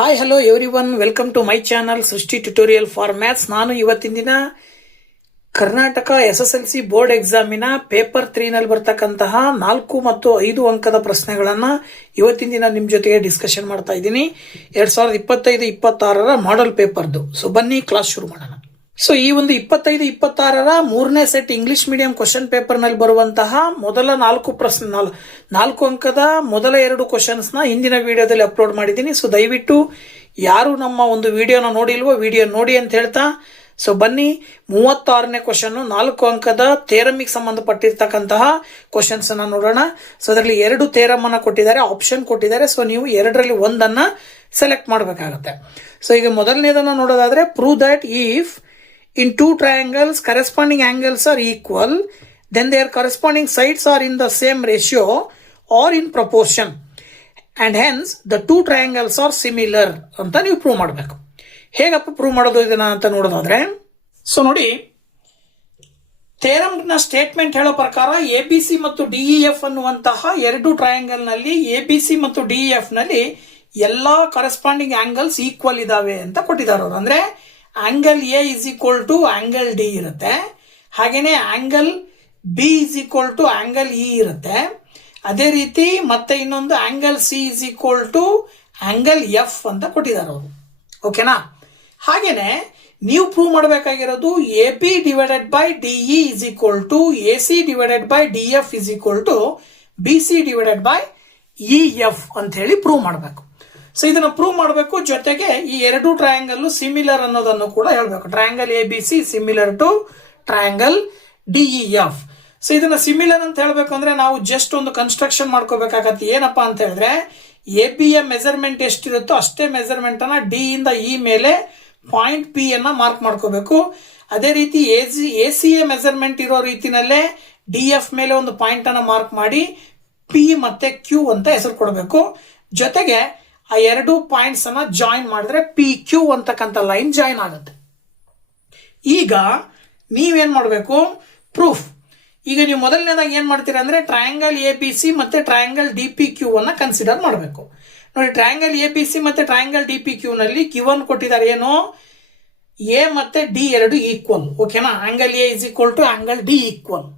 Hi hello everyone, welcome to my channel Srishti tutorial for maths. ನಾನು ಇವತ್ತಿನ ದಿನ Karnataka SSLC board ಎಕ್ಸಾಮಿನ paper 3 ನಲ್ಲಿ ಬರ್ತಕ್ಕಂತಹ 4 ಮತ್ತು 5 ಅಂಕದ ಪ್ರಶ್ನೆಗಳನ್ನ ಇವತ್ತಿನ ದಿನ ನಿಮ್ ಜೊತೆಗೆ ಡಿಸ್ಕಷನ್ ಮಾಡ್ತಾ ಇದ್ದೀನಿ. 2025-26 ಮಾಡೆಲ್ ಪೇಪರ್ದು. ಸೊ ಬನ್ನಿ ಕ್ಲಾಸ್ ಶುರು ಮಾಡೋಣ. ಸೊ ಈ ಒಂದು 25-26 ಮೂರನೇ set English medium question paper ನಲ್ಲಿ ಬರುವಂತಹ ಮೊದಲ 4 ಪ್ರಶ್ನೆ 4 ಅಂಕದ ಮೊದಲ 2 ಕ್ವಶನ್ಸ್ ನ ಹಿಂದಿನ ವಿಡಿಯೋದಲ್ಲಿ ಅಪ್ಲೋಡ್ ಮಾಡಿದ್ದೀನಿ. ಸೊ ದಯವಿಟ್ಟು ಯಾರು ನಮ್ಮ ಒಂದು ವಿಡಿಯೋನ ನೋಡಿಲ್ವೋ ವಿಡಿಯೋ ನೋಡಿ ಅಂತ ಹೇಳ್ತಾ, ಸೊ ಬನ್ನಿ 36ನೇ ಕ್ವಶನ್ 4 ಅಂಕದ ಥೇರಮಿಗೆ ಸಂಬಂಧಪಟ್ಟಿರ್ತಕ್ಕಂತಹ ಕ್ವಶನ್ಸ್ ಅನ್ನ ನೋಡೋಣ. ಸೊ ಅದರಲ್ಲಿ 2 ಥೇರಮ್ ಅನ್ನ ಕೊಟ್ಟಿದ್ದಾರೆ, ಆಪ್ಷನ್ ಕೊಟ್ಟಿದ್ದಾರೆ. ಸೊ ನೀವು 2ರಲ್ಲಿ ಒಂದನ್ನ ಸೆಲೆಕ್ಟ್ ಮಾಡಬೇಕಾಗತ್ತೆ. ಸೊ ಈಗ ಮೊದಲನೇದನ್ನ ನೋಡೋದಾದ್ರೆ, prove that if in two triangles corresponding angles are equal, then their corresponding sides are in the same ratio or in proportion, and hence the two triangles are similar ಅಂತ ನೀವು prove ಮಾಡಬೇಕು. ಹೇಗಪ್ಪ prove ಮಾಡೋದು ಇದನ್ನ ಅಂತ ನೋಡೋದಾದ್ರೆ, so ನೋಡಿ, theorem ನ ಸ್ಟೇಟ್ಮೆಂಟ್ ಹೇಳೋ ಪ್ರಕಾರ ABC ಮತ್ತು DEF ಅನ್ನುವಂತಹ 2 ಟ್ರಯಾಂಗಲ್ ನಲ್ಲಿ ABC ಮತ್ತು DEF ನಲ್ಲಿ ಎಲ್ಲಾ ಕರೆಸ್ಪಾಂಡಿಂಗ್ ಆಂಗಲ್ಸ್ ಈಕ್ವಲ್ ಇದಾವೆ ಅಂತ ಕೊಟ್ಟಿದ್ದಾರೆ ಅವರು. ಅಂದ್ರೆ angle A is equal to angle D ಇರುತ್ತೆ, ಹಾಗೇನೆ angle B is equal to angle E ಇರುತ್ತೆ. ಅದೇ ರೀತಿ ಮತ್ತೆ ಇನ್ನೊಂದು angle C is equal to angle F ಅಂತ ಕೊಟ್ಟಿದ್ದಾರೆ ಅವರು. ಓಕೆನಾ? ಹಾಗೇನೆ ನೀವು ಪ್ರೂವ್ ಮಾಡಬೇಕಾಗಿರೋದು A B divided by DE is equal to A C divided by D F is equal to B C divided by E F ಅಂತ ಹೇಳಿ prove ಮಾಡಬೇಕು. ಸೊ ಇದನ್ನ ಪ್ರೂವ್ ಮಾಡಬೇಕು. ಜೊತೆಗೆ ಈ 2 ಟ್ರಯಾಂಗಲ್ ಸಿಮಿಲರ್ ಅನ್ನೋದನ್ನು ಕೂಡ ಹೇಳ್ಬೇಕು. Triangle ABC similar to triangle DEF. So ಇದನ್ನ ಸಿಮಿಲರ್ ಅಂತ ಹೇಳ್ಬೇಕು ಅಂದ್ರೆ ನಾವು ಜಸ್ಟ್ ಒಂದು ಕನ್ಸ್ಟ್ರಕ್ಷನ್ ಮಾಡ್ಕೋಬೇಕಾಗತ್ತೆ. ಏನಪ್ಪಾ ಅಂತ ಹೇಳಿದ್ರೆ, AB ಯ ಮೆಜರ್ಮೆಂಟ್ ಎಷ್ಟಿರುತ್ತೋ ಅಷ್ಟೇ ಮೆಜರ್ಮೆಂಟ್ ಅನ್ನ D ಇಂದ E ಮೇಲೆ ಪಾಯಿಂಟ್ P ಅನ್ನ ಮಾರ್ಕ್ ಮಾಡ್ಕೋಬೇಕು. ಅದೇ ರೀತಿ AC ಯ ಮೆಜರ್ಮೆಂಟ್ ಇರೋ ರೀತಿನಲ್ಲೇ DF ಮೇಲೆ ಒಂದು ಪಾಯಿಂಟ್ ಅನ್ನ ಮಾರ್ಕ್ ಮಾಡಿ P ಮತ್ತೆ Q ಅಂತ ಹೆಸರು ಕೊಡಬೇಕು. ಜೊತೆಗೆ ಆ 2 ಪಾಯಿಂಟ್ಸ್ ಅನ್ನ ಜಾಯಿನ್ ಮಾಡಿದ್ರೆ PQ ಅಂತಕ್ಕಂಥ ಲೈನ್ ಜಾಯಿನ್ ಆಗುತ್ತೆ. ಈಗ ನೀವೇನ್ ಮಾಡಬೇಕು? ಪ್ರೂಫ್. ಈಗ ನೀವು ಮೊದಲನೇದಾಗಿ ಏನ್ ಮಾಡ್ತೀರಾ ಅಂದ್ರೆ, ಟ್ರಯಾಂಗಲ್ ABC ಮತ್ತೆ ಟ್ರಯಾಂಗಲ್ DPQ ಅನ್ನ ಕನ್ಸಿಡರ್ ಮಾಡಬೇಕು. ನೋಡಿ, ಟ್ರಯಾಂಗಲ್ ABC ಮತ್ತೆ ಟ್ರಯಾಂಗಲ್ DPQ ನಲ್ಲಿ ಗಿವನ್ ಕೊಟ್ಟಿದ್ದಾರೆ ಏನು, ಎ ಮತ್ತೆ ಡಿ 2 ಈಕ್ವಲ್. ಓಕೆನಾ? Angle A is equal to angle D equal.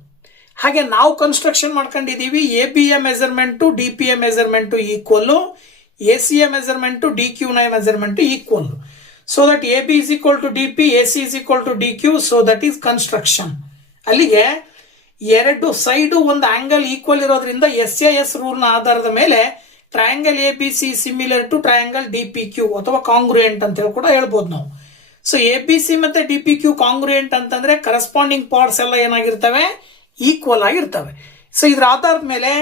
ಹಾಗೆ ನಾವು ಕನ್ಸ್ಟ್ರಕ್ಷನ್ ಮಾಡ್ಕೊಂಡಿದೀವಿ, AB ಯ ಮೆಜರ್ಮೆಂಟ್ DP ಯ ಮೆಜರ್ಮೆಂಟ್ ಈಕ್ವಲ್, AC ಯ ಮೆಜರ್ಮೆಂಟ್ DQ ನ measurement equal. So that AB is equal to DP, AC is equal to DQ. So that is construction. ಅಲ್ಲಿಗೆ 2 side ಒಂದು angle equal ಇರೋದ್ರಿಂದ SAS ರೂಲ್ ನ ಆಧಾರದ ಮೇಲೆ triangle ABC similar to triangle DPQ ಅಥವಾ congruent ಅಂತ ಹೇಳಿ ಕೂಡ ಹೇಳ್ಬೋದು ನಾವು. ಸೊ ABC ಮತ್ತೆ DPQ ಕಾಂಗ್ರುಯೆಂಟ್ ಅಂತಂದ್ರೆ ಕರೆಸ್ಪಾಂಡಿಂಗ್ ಪಾರ್ಟ್ಸ್ ಎಲ್ಲ ಏನಾಗಿರ್ತವೆ, ಈಕ್ವಲ್ ಆಗಿರ್ತವೆ. ಸೊ ಇದ್ರ ಆಧಾರದ ಮೇಲೆ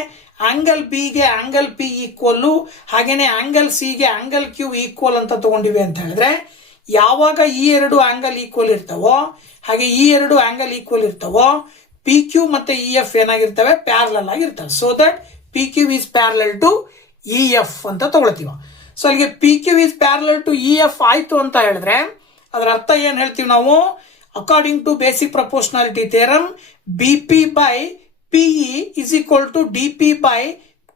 ಆಂಗಲ್ ಬಿ ಗೆ ಆಂಗಲ್ ಪಿ ಈಕ್ವಲ್, ಹಾಗೇನೆ ಆಂಗಲ್ ಸಿ ಗೆ ಆಂಗಲ್ ಕ್ಯೂ ಈಕ್ವಲ್ ಅಂತ ತಗೊಂಡಿವೆ ಅಂತ ಹೇಳಿದ್ರೆ, ಯಾವಾಗ ಈ 2 ಆಂಗಲ್ ಈಕ್ವಲ್ ಇರ್ತಾವೋ ಹಾಗೆ ಈ 2 ಆಂಗಲ್ ಈಕ್ವಲ್ ಇರ್ತಾವೋ, ಪಿ ಕ್ಯೂ ಮತ್ತೆ ಇ ಎಫ್ ಏನಾಗಿರ್ತವೆ, ಪ್ಯಾರಲಲ್ ಆಗಿರ್ತವೆ. So that P Q is parallel to E F ಅಂತ ತಗೊಳ್ತೀವ. ಸೊ ಅಲ್ಲಿಗೆ P Q is parallel to E F ಆಯ್ತು ಅಂತ ಹೇಳಿದ್ರೆ ಅದರ ಅರ್ಥ ಏನ್ ಹೇಳ್ತೀವಿ ನಾವು, according to basic proportionality theorem, B P by PE is equal to DP by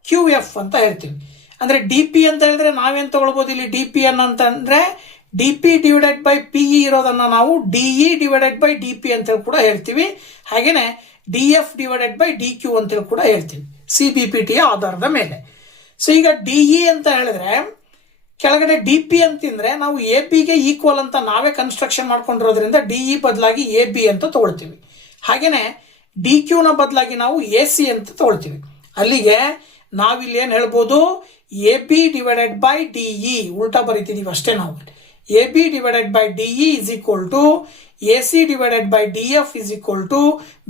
QF ಅಂತ ಹೇಳ್ತೀವಿ. ಅಂದ್ರೆ DP ಅಂತ ಹೇಳಿದ್ರೆ ನಾವೇನ್ ತಗೊಳ್ಬಹುದು ಇಲ್ಲಿ, DP ಅಂತಂದ್ರೆ DP ಡಿವೈಡೆಡ್ ಬೈ PE ಇರೋದನ್ನ ನಾವು DE ಡಿವೈಡೆಡ್ ಬೈ DP ಅಂತ ಹೇಳಿ ಕೂಡ ಹೇಳ್ತೀವಿ. ಹಾಗೇನೆ DF ಡಿವೈಡೆಡ್ ಬೈ DQ ಅಂತ ಹೇಳಿ ಕೂಡ ಹೇಳ್ತೀವಿ CBPT ಯ ಆಧಾರದ ಮೇಲೆ. ಸೊ ಈಗ DE ಅಂತ ಹೇಳಿದ್ರೆ ಕೆಳಗಡೆ DP ಅಂತಿದ್ರೆ ನಾವು AB ಗೆ ಈಕ್ವಲ್ ಅಂತ ನಾವೇ ಕನ್ಸ್ಟ್ರಕ್ಷನ್ ಮಾಡ್ಕೊಂಡಿರೋದ್ರಿಂದ DE ಬದಲಾಗಿ AB ಅಂತ ತಗೊಳ್ತೀವಿ. ಹಾಗೇನೆ DQ ನ ಬದಲಾಗಿ ನಾವು AC ಅಂತ ತಗೊಳ್ತೀವಿ. ಅಲ್ಲಿಗೆ ನಾವಿಲ್ಲಿ ಏನ್ ಹೇಳ್ಬೋದು, AB ಡಿವೈಡೆಡ್ ಬೈ DE ಉಲ್ಟಾ ಬರೀತಿದೀವಿ ಅಷ್ಟೇ ನಾವು. AB divided by DE is equal to AC divided by DF is equal to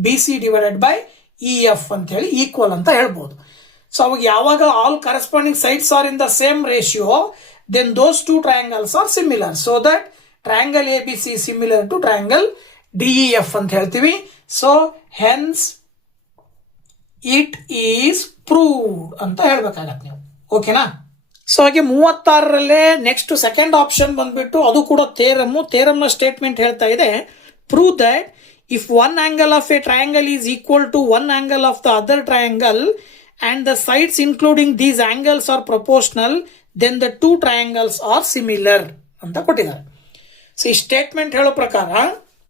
BC divided by EF ಅಂತ ಹೇಳಿ ಈಕ್ವಲ್ ಅಂತ ಹೇಳ್ಬೋದು. ಸೊ ಅವಾಗ ಯಾವಾಗ all corresponding sides are in the same ratio, then those 2 triangles are similar. So that triangle ABC similar to triangle DEF ಅಂತ ಹೇಳ್ತೀವಿ. So hence it is proved ಅಂತ ಹೇಳ್ಬೇಕಾಗತ್ತೆ ನೀವು. ಓಕೆನಾ? ಸೊ ಹಾಗೆ 36ರಲ್ಲೇ ನೆಕ್ಸ್ಟ್ ಸೆಕೆಂಡ್ ಆಪ್ಷನ್ ಬಂದ್ಬಿಟ್ಟು ಅದು ಕೂಡ ಥೇರಮ್ ನ ಸ್ಟೇಟ್ಮೆಂಟ್ ಹೇಳ್ತಾ ಇದೆ, prove that if one angle of a triangle is equal to one angle of the other triangle and the sides including these angles are proportional, then the two triangles are similar ಅಂತ ಕೊಟ್ಟಿದ್ದಾರೆ. So ಈ statement ಹೇಳೋ ಪ್ರಕಾರ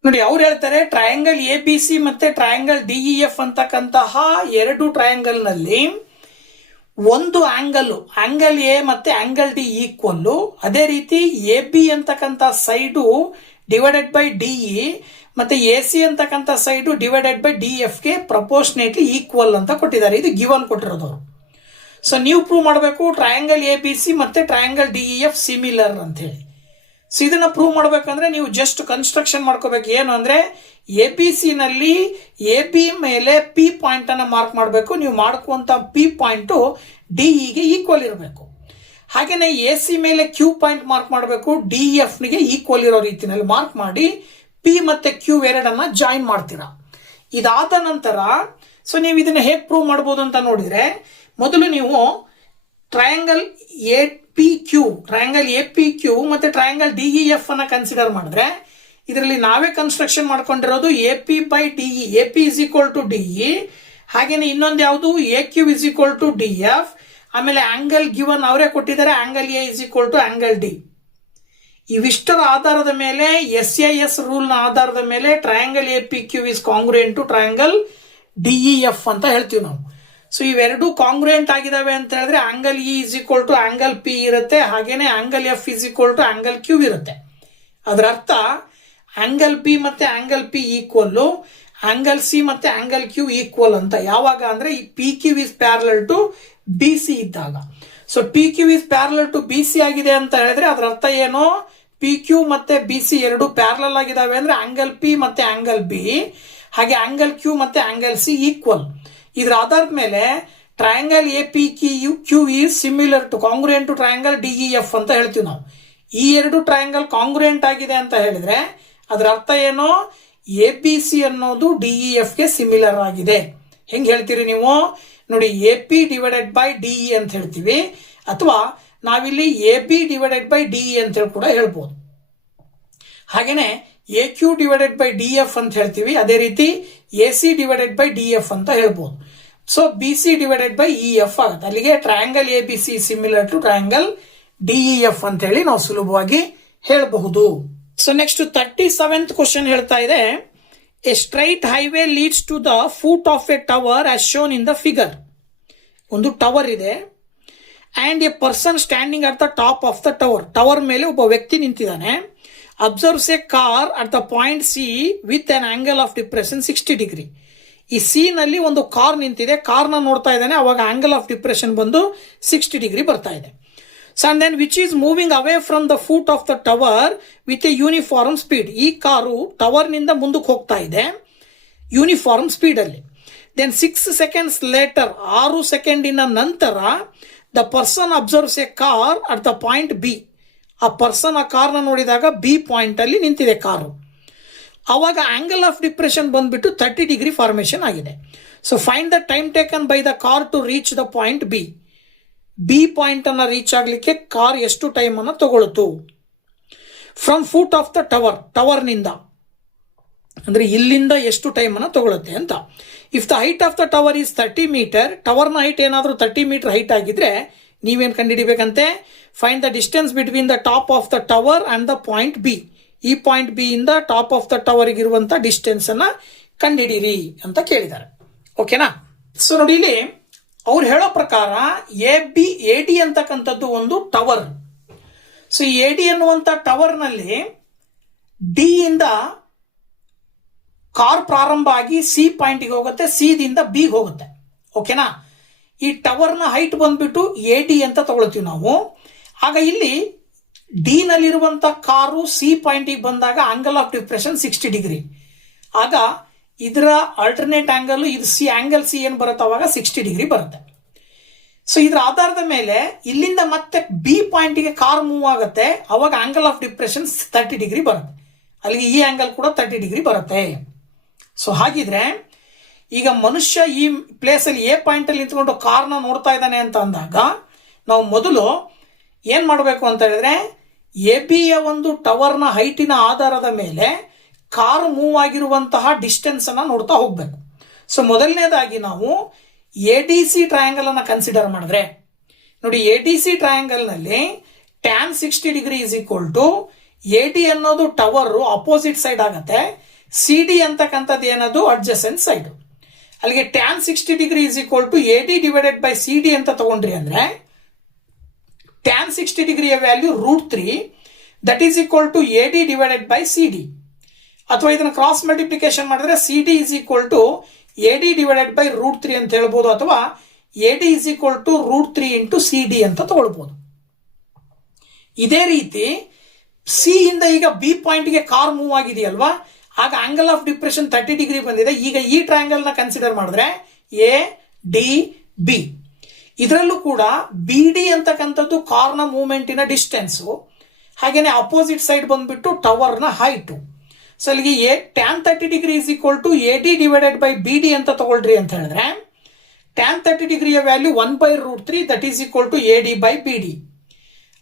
ನೋಡಿ, ಅವ್ರು ಹೇಳ್ತಾರೆ triangle A B C ಮತ್ತೆ triangle DEF ಅಂತಕ್ಕಂತಹ ಎರಡು ಟ್ರಯಾಂಗಲ್ ನಲ್ಲಿ ಒಂದು ಆಂಗಲ್ ಎ ಮತ್ತೆ ಆಂಗಲ್ ಡಿ ಈಕ್ವಲ್, ಅದೇ ರೀತಿ ಎ ಬಿ ಅಂತಕ್ಕಂಥ ಸೈಡು ಡಿವೈಡೆಡ್ ಬೈ DE ಮತ್ತೆ ಎ ಸಿ ಅಂತಕ್ಕಂಥ ಸೈಡು ಡಿವೈಡೆಡ್ ಬೈ DF ಗೆ ಪ್ರಪೋರ್ಷನೇಟ್ಲಿ ಈಕ್ವಲ್ ಅಂತ ಕೊಟ್ಟಿದ್ದಾರೆ. ಇದು ಗಿವನ್ ಕೊಟ್ಟಿರೋದು ಅವರು. ಸೊ ನೀವು ಪ್ರೂವ್ ಮಾಡಬೇಕು ಟ್ರಯಾಂಗಲ್ ಎ ಬಿ ಸಿ ಮತ್ತೆ ಟ್ರಯಾಂಗಲ್ DEF ಸಿಮಿಲರ್ ಅಂತ ಹೇಳಿ. ಸೊ ಇದನ್ನ ಪ್ರೂವ್ ಮಾಡಬೇಕಂದ್ರೆ ನೀವು ಜಸ್ಟ್ ಕನ್ಸ್ಟ್ರಕ್ಷನ್ ಮಾಡ್ಕೋಬೇಕು. ಏನು ಅಂದ್ರೆ ಎ ಬಿ ಸಿ ನಲ್ಲಿ ಎ ಬಿ ಮೇಲೆ ಪಿ ಪಾಯಿಂಟ್ ಅನ್ನ ಮಾರ್ಕ್ ಮಾಡಬೇಕು. ನೀವು ಮಾಡ್ಕುವಂತ ಪಿ ಪಾಯಿಂಟ್ DE ಗೆ ಈಕ್ವಲ್ ಇರಬೇಕು. ಹಾಗೇನೆ ಎ ಸಿ ಮೇಲೆ ಕ್ಯೂ ಪಾಯಿಂಟ್ ಮಾರ್ಕ್ ಮಾಡಬೇಕು. DF ಗೆ ಈಕ್ವಲ್ ಇರೋ ರೀತಿಯಲ್ಲಿ ಮಾರ್ಕ್ ಮಾಡಿ ಪಿ ಮತ್ತೆ ಕ್ಯೂ ಎರಡನ್ನ ಜಾಯಿನ್ ಮಾಡ್ತೀರಾ. ಇದಾದ ನಂತರ ಸೊ ನೀವು ಇದನ್ನ ಹೇಗೆ ಪ್ರೂವ್ ಮಾಡಬಹುದು ಅಂತ ನೋಡಿದ್ರೆ, ಮೊದಲು ನೀವು ಟ್ರಯಾಂಗಲ್ ಎ ಪಿ ಕ್ಯೂ ಮತ್ತೆ ಟ್ರಯಾಂಗಲ್ DEF ಅನ್ನ ಕನ್ಸಿಡರ್ ಮಾಡಿದ್ರೆ, ಇದರಲ್ಲಿ ನಾವೇ ಕನ್ಸ್ಟ್ರಕ್ಷನ್ ಮಾಡ್ಕೊಂಡಿರೋದು A P by DE, A P is equal to DE, ಹಾಗೇನೆ ಇನ್ನೊಂದು ಯಾವುದು A Q is equal to DF, ಆಮೇಲೆ ಆಂಗಲ್ ಗಿವನ್ ಅವರೇ ಕೊಟ್ಟಿದ್ದಾರೆ angle A is equal to angle D. ಇವಿಷ್ಟರ ಆಧಾರದ ಮೇಲೆ SIS ರೂಲ್ ನ ಆಧಾರದ ಮೇಲೆ triangle A P Q is congruent to triangle DEF ಅಂತ ಹೇಳ್ತೀವಿ ನಾವು. ಸೊ ಇವೆರಡು ಕಾಂಗ್ರುಯೆಂಟ್ ಆಗಿದಾವೆ ಅಂತ ಹೇಳಿದ್ರೆ angle E is equal to angle P ಇರುತ್ತೆ, ಹಾಗೇನೆ angle F is equal to angle Q ಇರುತ್ತೆ. ಅದರ ಅರ್ಥ ಆಂಗಲ್ ಬಿ ಮತ್ತೆ angle P equal, angle C ಮತ್ತೆ ಆಂಗಲ್ ಕ್ಯೂ ಈಕ್ವಲ್ ಅಂತ. ಯಾವಾಗ ಅಂದ್ರೆ ಈ P Q is parallel to B C ಇದ್ದಾಗ. So P Q is parallel to B C ಆಗಿದೆ ಅಂತ ಹೇಳಿದ್ರೆ ಅದರ ಅರ್ಥ ಏನು, ಪಿ ಕ್ಯೂ ಮತ್ತೆ ಬಿ ಸಿ ಎರಡು ಪ್ಯಾರಲಲ್ ಆಗಿದಾವೆ ಅಂದ್ರೆ ಆಂಗಲ್ ಪಿ ಮತ್ತೆ ಆಂಗಲ್ ಬಿ, ಹಾಗೆ ಆಂಗಲ್ ಕ್ಯೂ ಮತ್ತೆ ಆಂಗಲ್ ಸಿ ಈಕ್ವಲ್. ಇದರ ಆಧಾರದ ಮೇಲೆ triangle A P Q is similar to congruent to triangle DEF ಅಂತ ಹೇಳ್ತೀವಿ ನಾವು. ಈ ಎರಡು ಟ್ರಯಾಂಗಲ್ ಕಾಂಗ್ರುಯೆಂಟ್ ಆಗಿದೆ ಅಂತ ಹೇಳಿದ್ರೆ ಅದರ ಅರ್ಥ ಏನು, ಎ ಬಿ ಸಿ ಅನ್ನೋದು DEF ಗೆ ಸಿಮಿಲರ್ ಆಗಿದೆ. ಹೆಂಗ್ ಹೇಳ್ತೀರಿ ನೀವು ನೋಡಿ, A P divided by DE ಅಂತ ಹೇಳ್ತೀವಿ, ಅಥವಾ ನಾವಿಲ್ಲಿ A B divided by DE ಅಂತ ಹೇಳಿ ಕೂಡ ಹೇಳ್ಬೋದು. ಹಾಗೇನೆ A Q divided by DF ಅಂತ ಹೇಳ್ತೀವಿ, ಅದೇ ರೀತಿ A C divided by DF ಅಂತ ಹೇಳ್ಬೋದು. So B C divided by EF ಆಗುತ್ತೆ. ಅಲ್ಲಿಗೆ triangle A B C similar to triangle DEF ಅಂತ ಹೇಳಿ ನಾವು ಸುಲಭವಾಗಿ ಹೇಳಬಹುದು. ಸೊ ನೆಕ್ಸ್ಟ್ 37th ಕ್ವಶನ್ ಹೇಳ್ತಾ ಇದೆ, a straight highway leads to the foot of a tower as shown in the figure. ಒಂದು ಟವರ್ ಇದೆ and a person standing at the top of the tower ಮೇಲೆ ಒಬ್ಬ ವ್ಯಕ್ತಿ ನಿಂತಿದ್ದಾನೆ. Observes a car at the point C with an angle of depression 60 degree. ಈ C ನಲ್ಲಿ ಒಂದು car ನಿಂತಿದೆ, ಕಾರ್ನ ನೋಡ್ತಾ ಇದ್ದಾನೆ, ಅವಾಗ ಆಂಗಲ್ ಆಫ್ ಡಿಪ್ರೆಷನ್ ಬಂದು 60 ಡಿಗ್ರಿ ಬರ್ತಾ ಇದೆ. So and then which is moving away from the foot of the tower with a uniform speed. ಈ ಕಾರು ಟವರ್ ನಿಂದ ಮುಂದಕ್ಕೆ ಹೋಗ್ತಾ ಇದೆ ಯೂನಿಫಾರ್ಮ್ ಸ್ಪೀಡ್ ಅಲ್ಲಿ. ದೆನ್ 6 seconds ಲೇಟರ್, 6 ಸೆಕೆಂಡಿನ ನಂತರ the person observes a car at the point B. ಆ person ಆ ಕಾರ್ನ ನೋಡಿದಾಗ ಬಿ ಪಾಯಿಂಟ್ ಅಲ್ಲಿ ನಿಂತಿದೆ ಕಾರು. ಅವಾಗ ಆಂಗಲ್ ಆಫ್ ಡಿಪ್ರೆಷನ್ ಬಂದ್ಬಿಟ್ಟು 30 ಡಿಗ್ರಿ ಫಾರ್ಮೇಶನ್ ಆಗಿದೆ. So find the time taken by the car to reach the point B. B point ಅನ್ನ ರೀಚ್ ಆಗ್ಲಿಕ್ಕೆ ಕಾರ್ ಎಷ್ಟು ಟೈಮ್ ಅನ್ನ ತಗೊಳ್ತು from foot of the tower ನಿಂದ, ಅಂದ್ರೆ ಇಲ್ಲಿಂದ ಎಷ್ಟು ಟೈಮ್ ಅನ್ನ ತಗೊಳುತ್ತೆ ಅಂತ. If the height of the tower is 30 metre, ಟವರ್ನ ಹೈಟ್ ಏನಾದರೂ 30 ಮೀಟರ್ ಹೈಟ್ ಆಗಿದ್ರೆ ನೀವೇನು ಕಂಡುಹಿಡಿಬೇಕಂತೆ, find the distance between the top of the tower and the point B. ಈ ಪಾಯಿಂಟ್ ಬಿ ಇಂದ ಟಾಪ್ ಆಫ್ ದ ಟವರ್ ಇರುವಂತ ಡಿಸ್ಟೆನ್ಸ್ ಅನ್ನ ಕಂಡುಹಿಡಿಯಿರಿ ಅಂತ ಕೇಳಿದ್ದಾರೆ. ಓಕೆನಾ? ಸೊ ನೋಡಿ, ಇಲ್ಲಿ ಅವ್ರು ಹೇಳೋ ಪ್ರಕಾರ ಎ ಡಿ ಅಂತಕ್ಕಂಥದ್ದು ಒಂದು ಟವರ್. ಸೊ ಎ ಡಿ ಅನ್ನುವಂಥ ಟವರ್ ನಲ್ಲಿ ಡಿ ಇಂದ ಕಾರ್ ಪ್ರಾರಂಭ ಆಗಿ ಸಿ ಪಾಯಿಂಟ್ಗೆ ಹೋಗುತ್ತೆ, ಸಿ ದಿಂದ ಬಿ ಹೋಗುತ್ತೆ. ಓಕೆನಾ? ಈ ಟವರ್ನ ಹೈಟ್ ಬಂದ್ಬಿಟ್ಟು ಎ ಡಿ ಅಂತ ತಗೊಳ್ತೀವಿ ನಾವು. ಆಗ ಇಲ್ಲಿ ಡಿ ನಲ್ಲಿರುವಂತ ಕಾರು ಸಿ ಪಾಯಿಂಟಿಗೆ ಬಂದಾಗ ಆಂಗಲ್ ಆಫ್ ಡಿಪ್ರೆಷನ್ 60 ಡಿಗ್ರಿ. ಆಗ ಇದರ ಆಲ್ಟರ್ನೇಟ್ ಆಂಗಲ್, ಇದು ಸಿ ಆಂಗಲ್ ಸಿ ಏನು ಬರುತ್ತೆ ಅವಾಗ 60 ಡಿಗ್ರಿ ಬರುತ್ತೆ. ಸೊ ಇದರ ಆಧಾರದ ಮೇಲೆ ಇಲ್ಲಿಂದ ಮತ್ತೆ ಬಿ ಪಾಯಿಂಟ್ಗೆ ಕಾರ್ ಮೂವ್ ಆಗುತ್ತೆ, ಅವಾಗ ಆಂಗಲ್ ಆಫ್ ಡಿಪ್ರೆಷನ್ 30 ಡಿಗ್ರಿ ಬರುತ್ತೆ. ಅಲ್ಲಿಗೆ ಈ ಆಂಗಲ್ ಕೂಡ 30 ಡಿಗ್ರಿ ಬರುತ್ತೆ. ಸೊ ಹಾಗಿದ್ರೆ ಈಗ ಮನುಷ್ಯ ಈ ಪ್ಲೇಸ್ ಅಲ್ಲಿ ಎ ಪಾಯಿಂಟ್ ಅಲ್ಲಿ ನಿಂತ್ಕೊಂಡು ಕಾರ್ನ ನೋಡ್ತಾ ಇದ್ದಾನೆ ಅಂತ ಅಂದಾಗ ನಾವು ಮೊದಲು ಏನ್ ಮಾಡಬೇಕು ಅಂತ ಹೇಳಿದ್ರೆ, ಎ ಬಿಯ ಒಂದು ಟವರ್ನ ಹೈಟಿನ ಆಧಾರದ ಮೇಲೆ ಕಾರ್ ಮೂವ್ ಆಗಿರುವಂತಹ ಡಿಸ್ಟೆನ್ಸ್ ಅನ್ನ ನೋಡ್ತಾ ಹೋಗ್ಬೇಕು. ಸೊ ಮೊದಲನೇದಾಗಿ ನಾವು ಎ ಡಿ ಸಿ ಟ್ರಯಾಂಗಲ್ ಅನ್ನ ಕನ್ಸಿಡರ್ ಮಾಡಿದ್ರೆ ನೋಡಿ ಎ ಡಿ ಸಿ ಟ್ರಯಾಂಗಲ್ನಲ್ಲಿ tan 60 degree is equal to A D ಅನ್ನೋದು ಟವರ್ ಅಪೋಸಿಟ್ ಸೈಡ್ ಆಗುತ್ತೆ, ಸಿ ಡಿ ಅಂತಕ್ಕಂಥದ್ದು ಏನದು ಅಡ್ಜಸೆಂಟ್ ಸೈಡ್. ಅಲ್ಲಿಗೆ tan 60 degree is equal to A D divided by C D ಅಂತ ತಗೊಂಡ್ರಿ ಅಂದ್ರೆ ಟ್ಯಾನ್ 60 ಡಿಗ್ರಿಯ value √3 that is equal to A D divided by C D. ಅಥವಾ ಇದನ್ನ ಕ್ರಾಸ್ ಮಲ್ಟಿಪ್ಲಿಕೇಶನ್ ಮಾಡಿದ್ರೆ C D is equal to A D divided by √3 ಅಂತ ಹೇಳ್ಬೋದು, ಅಥವಾ A D is equal to √3 into C D ಅಂತ ತಗೊಳ್ಬಹುದು. ಇದೇ ರೀತಿ ಸಿ ಇಂದ ಈಗ ಬಿ ಪಾಯಿಂಟ್ಗೆ ಕಾರ್ ಮೂವ್ ಆಗಿದೆಯಲ್ವಾ, ಆಗ ಆಂಗಲ್ ಆಫ್ ಡಿಪ್ರೆಷನ್ 30 ಡಿಗ್ರಿ ಬಂದಿದೆ. ಈಗ ಈ ಟ್ರಯಾಂಗಲ್ ನ ಕನ್ಸಿಡರ್ ಮಾಡಿದ್ರೆ ಎ ಡಿ ಬಿ, ಇದರಲ್ಲೂ ಕೂಡ ಬಿ ಡಿ ಅಂತಕ್ಕಂಥದ್ದು ಕಾರ್ನ ಮೂವ್ಮೆಂಟಿನ ಡಿಸ್ಟೆನ್ಸು, ಹಾಗೇನೆ ಅಪೋಸಿಟ್ ಸೈಡ್ ಬಂದ್ಬಿಟ್ಟು ಟವರ್ನ ಹೈಟು. ಸೊ ಅಲ್ಲಿಗೆ tan 30 degree is equal to A D divided by B D ಅಂತ ತಗೊಳ್ರಿ ಅಂತ ಹೇಳಿದ್ರೆ ಟ್ಯಾನ್ 30 ಡಿಗ್ರಿಯ value 1/√3 that is equal to A D by B D.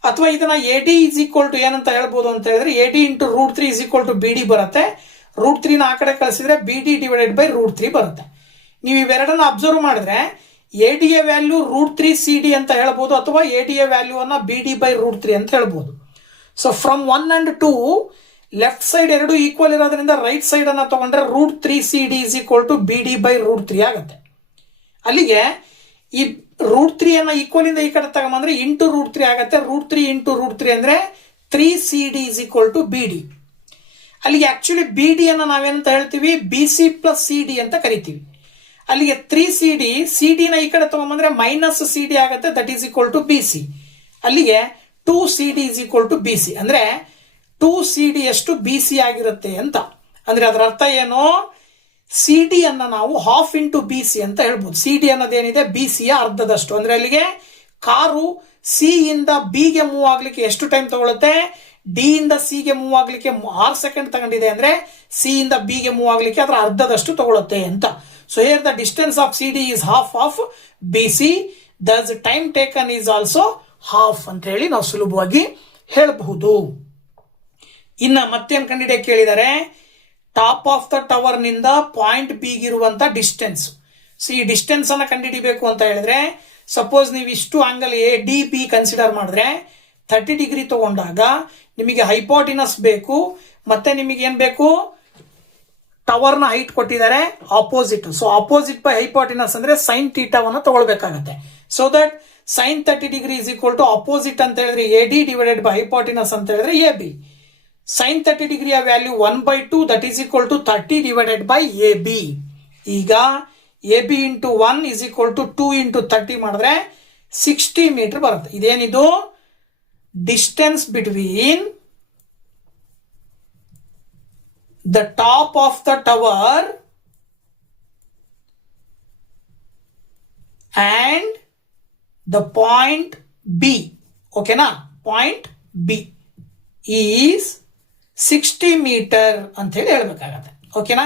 ಅಥವಾ ಇದನ್ನ A D is equal to ಏನಂತ ಹೇಳ್ಬೋದು ಅಂತ ಹೇಳಿದ್ರೆ A D into √3 is equal to B D ಬರುತ್ತೆ. √3 ನ ಆ ಕಡೆ ಕಳಿಸಿದ್ರೆ ಬಿ ಡಿ ಡಿವೈಡೆಡ್ ಬೈ √3 ಬರುತ್ತೆ. ನೀವು ಇವೆರಡನ್ನ ಅಬ್ಸರ್ವ್ ಮಾಡಿದ್ರೆ ಎ ಡಿ ಯ ವ್ಯಾಲ್ಯೂ √3 ಸಿ ಡಿ ಅಂತ ಹೇಳ್ಬೋದು, ಅಥವಾ ಎ ಡಿ ಯ ವ್ಯಾಲ್ಯೂ ಅನ್ನ ಬಿ ಡಿ ಬೈ √3 ಅಂತ ಹೇಳ್ಬೋದು. So from 1 and 2 left side ಎರಡು ಈಕ್ವಲ್ ಇರೋದ್ರಿಂದ ರೈಟ್ ಸೈಡ್ ಅನ್ನ ತಗೊಂಡ್ರೆ √3 C D is equal to B D by √3 ಆಗುತ್ತೆ. ಅಲ್ಲಿಗೆ ಈ √3 ಅನ್ನ ಈಕ್ವಲ್ ಇಂದ ಈ ಕಡೆ ತಗೊಂಡ್ರೆ ಇಂಟು √3 ಆಗುತ್ತೆ. √3 ಇಂಟು √3 ಅಂದ್ರೆ 3 C D is equal to B D. ಅಲ್ಲಿಗೆ ಆಕ್ಚುಲಿ ಬಿ ಡಿ ಅನ್ನ ನಾವೇನಂತ ಹೇಳ್ತೀವಿ, B C plus C D ಅಂತ ಕರಿತೀವಿ. ಅಲ್ಲಿಗೆ 3 ಸಿ ಡಿ, ಸಿ ಡಿ ನ ಈ ಕಡೆ ತಗೊಂಡ್ರೆ ಮೈನಸ್ ಸಿ ಡಿ ಆಗುತ್ತೆ, that is equal to B C. ಅಲ್ಲಿಗೆ 2 C D is equal to B C. ಅಂದ್ರೆ 2 ಸಿ ಡಿ ಎಷ್ಟು ಬಿ ಸಿ ಆಗಿರುತ್ತೆ ಅಂತ. ಅಂದ್ರೆ ಅದರ ಅರ್ಥ ಏನು, ಸಿ ಡಿ ಅನ್ನ ನಾವು ಹಾಫ್ ಇಂಟು ಬಿ ಸಿ ಅಂತ ಹೇಳ್ಬೋದು. ಸಿ ಡಿ ಅನ್ನೋದೇನಿದೆ ಬಿ ಸಿ ಯ ಅರ್ಧದಷ್ಟು. ಅಂದ್ರೆ ಅಲ್ಲಿಗೆ ಕಾರು ಸಿ ಇಂದ ಬಿ ಗೆ ಮೂವ್ ಆಗ್ಲಿಕ್ಕೆ ಎಷ್ಟು ಟೈಮ್ ತಗೊಳುತ್ತೆ, ಡಿ ಇಂದ ಸಿ ಗೆ ಮೂವ್ ಆಗ್ಲಿಕ್ಕೆ 6 ಸೆಕೆಂಡ್ ತಗೊಂಡಿದೆ ಅಂದ್ರೆ ಸಿ ಇಂದ ಬಿ ಗೆ ಮೂವ್ ಆಗ್ಲಿಕ್ಕೆ ಅದರ ಅರ್ಧದಷ್ಟು ತಗೊಳುತ್ತೆ ಅಂತ. So here the distance of C D is half of B C, thus time taken is also half ಅಂತ ಹೇಳಿ ನಾವು ಸುಲಭವಾಗಿ ಹೇಳಬಹುದು. ಇನ್ನ ಮತ್ತೇನ್ ಕಂಡಿಡಿಯ ಕೇಳಿದರೆ, ಟಾಪ್ ಆಫ್ ದ ಟವರ್ ನಿಂದ ಪಾಯಿಂಟ್ ಬಿ ಗಿರುವಂತ ಡಿಸ್ಟೆನ್ಸ್. ಸೊ ಈ ಡಿಸ್ಟೆನ್ಸ್ ಅನ್ನ ಕಂಡುಹಿಡಿಬೇಕು ಅಂತ ಹೇಳಿದ್ರೆ, ಸಪೋಸ್ ನೀವು ಇಷ್ಟು angle A D B consider ಮಾಡಿದ್ರೆ 30 ಡಿಗ್ರಿ ತಗೊಂಡಾಗ ನಿಮಗೆ ಹೈಪೋಟಿನಸ್ ಬೇಕು, ಮತ್ತೆ ನಿಮಗೆ ಏನ್ ಬೇಕು, ಟವರ್ ನ ಹೈಟ್ ಕೊಟ್ಟಿದ್ದಾರೆ opposite. So opposite by hypotenuse ಅಂದ್ರೆ ಸೈನ್ ಥೀಟಾವನ್ನು ತಗೊಳ್ಬೇಕಾಗತ್ತೆ. So that sine 30 degree is equal to opposite ಅಂತ ಹೇಳಿದ್ರೆ A D divided by hypotenuse ಅಂತ ಹೇಳಿದ್ರೆ ಎ ಬಿ. ಸೈನ್ 30 ಡಿಗ್ರಿಯ value 1/2 that is equal to 30 divided by A B. ಈಗ A B into 1 is equal to 2 into 30 ಮಾಡಿದ್ರೆ 60 metre ಬರುತ್ತೆ. ಇದೇನಿದು distance between the top of the tower and the point B. ಓಕೆನಾ, point B is 60 metre ಅಂತ ಹೇಳಿ ಹೇಳ್ಬೇಕಾಗತ್ತೆ. ಓಕೆನಾ,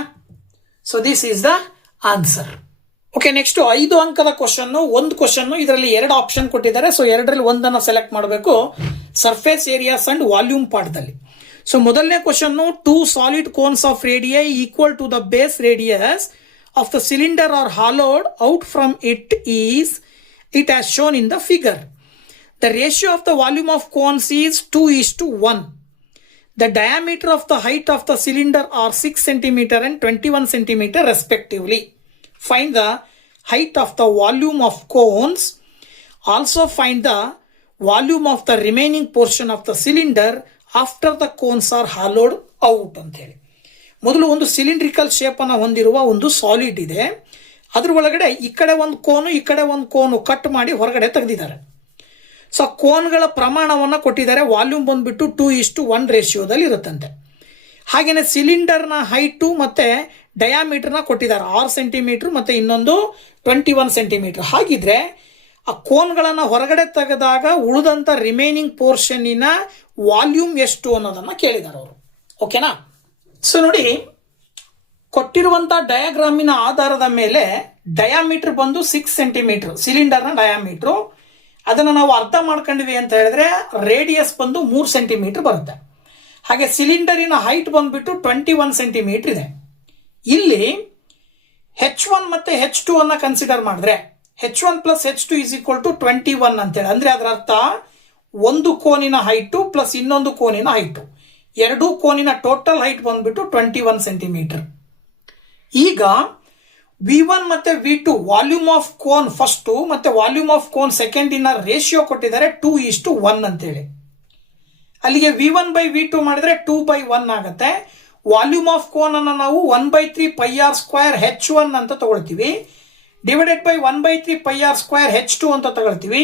so this is the answer. Okay, next 5 ಅಂಕದ question. ಒಂದು question ಇದರಲ್ಲಿ 2 ಆಪ್ಷನ್ ಕೊಟ್ಟಿದ್ದಾರೆ. ಸೊ 2ರಲ್ಲಿ ಒಂದನ್ನು ಸೆಲೆಕ್ಟ್ ಮಾಡಬೇಕು, ಸರ್ಫೇಸ್ ಏರಿಯಾಸ್ ಅಂಡ್ ವಾಲ್ಯೂಮ್ ಪಾರ್ಟ್ದಲ್ಲಿ. ಸೊ ಮೊದಲನೇ question, 2 solid cones of radii equal to the base radius of the cylinder are hollowed out from it is it as shown in the figure. The ratio of the volume of cones is 2:1. The diameter of the height of the cylinder are 6 cm and 21 cm respectively. Find the height of the volume of cones. Also find the volume of the remaining portion of the cylinder after the cones are hollowed out ಅಂತ ಹೇಳಿ. ಮೊದಲು ಒಂದು cylindrical shape ಅನ್ನು ಹೊಂದಿರುವ ಒಂದು solid ಇದೆ. ಅದ್ರ ಒಳಗಡೆ ಈ ಕಡೆ ಒಂದು ಕೋನು, ಈ ಕಡೆ ಒಂದು ಕೋನು ಕಟ್ ಮಾಡಿ ಹೊರಗಡೆ ತೆಗೆದಿದ್ದಾರೆ. ಸೊ ಕೋನ್ಗಳ ಪ್ರಮಾಣವನ್ನು ಕೊಟ್ಟಿದ್ದಾರೆ. ವಾಲ್ಯೂಮ್ ಬಂದ್ಬಿಟ್ಟು 2:1 ರೇಷಿಯೋದಲ್ಲಿ ಇರುತ್ತಂತೆ. ಹಾಗೇನೆ ಸಿಲಿಂಡರ್ನ ಹೈಟು ಮತ್ತೆ ಡಯಾಮೀಟರ್ನ ಕೊಟ್ಟಿದ್ದಾರೆ 6 ಸೆಂಟಿಮೀಟರ್ ಮತ್ತೆ ಇನ್ನೊಂದು 21 ಸೆಂಟಿಮೀಟರ್. ಹಾಗಿದ್ರೆ ಆ ಕೋನ್ಗಳನ್ನು ಹೊರಗಡೆ ತೆಗೆದಾಗ ಉಳಿದಂತ ರಿಮೈನಿಂಗ್ ಪೋರ್ಷನ್ನಿನ ವಾಲ್ಯೂಮ್ ಎಷ್ಟು ಅನ್ನೋದನ್ನ ಕೇಳಿದ್ದಾರೆ ಅವರು. ಓಕೆನಾ, ಸೊ ನೋಡಿ, ಕೊಟ್ಟಿರುವಂತ ಡಯಾಗ್ರಾಮಿನ ಆಧಾರದ ಮೇಲೆ ಡಯಾಮೀಟರ್ ಬಂದು 6 ಸೆಂಟಿಮೀಟರ್ ಸಿಲಿಂಡರ್ನ ಡಯಾಮೀಟರ್. ಅದನ್ನು ನಾವು ಅರ್ಥ ಮಾಡ್ಕೊಂಡಿವಿ ಅಂತ ಹೇಳಿದ್ರೆ ರೇಡಿಯಸ್ ಬಂದು 3 ಸೆಂಟಿಮೀಟರ್ ಬರುತ್ತೆ. ಹಾಗೆ ಸಿಲಿಂಡರಿನ ಹೈಟ್ ಬಂದ್ಬಿಟ್ಟು 21 ಸೆಂಟಿಮೀಟರ್ ಇದೆ. ಇಲ್ಲಿ H1 ಮತ್ತೆ H2 ಅನ್ನ ಕನ್ಸಿಡರ್ ಮಾಡಿದ್ರೆ H1 plus H2 is equal to 21 ಅಂತೇಳಿ. ಅಂದ್ರೆ ಅದರ ಅರ್ಥ ಒಂದು ಕೋನಿನ ಹೈಟು ಪ್ಲಸ್ ಇನ್ನೊಂದು ಕೋನಿನ ಹೈಟು, ಎರಡೂ ಕೋನಿನ ಟೋಟಲ್ ಹೈಟ್ ಬಂದ್ಬಿಟ್ಟು 21 ಸೆಂಟಿಮೀಟರ್. ಈಗ V1 ಮತ್ತೆ V2 volume of cone first ಮತ್ತೆ ವಾಲ್ಯೂಮ್ ಆಫ್ ಕೋನ್ ಸೆಕೆಂಡ್ ಇನ್ನ ರೇಷಿಯೋ ಕೊಟ್ಟಿದ್ದಾರೆ 2:1 ಅಂತೇಳಿ. ಅಲ್ಲಿಗೆ V1 ಬೈ V2 ಮಾಡಿದ್ರೆ 2/1 ಆಗುತ್ತೆ. ವಾಲ್ಯೂಮ್ ಆಫ್ ಕೋನ್ ಅನ್ನು ನಾವು 1/3 πr² H1 ಅಂತ ತಗೊಳ್ತೀವಿ, ಡಿವೈಡೆಡ್ ಬೈ 1/3 πr² H2 ಅಂತ ತಗೊಳ್ತೀವಿ.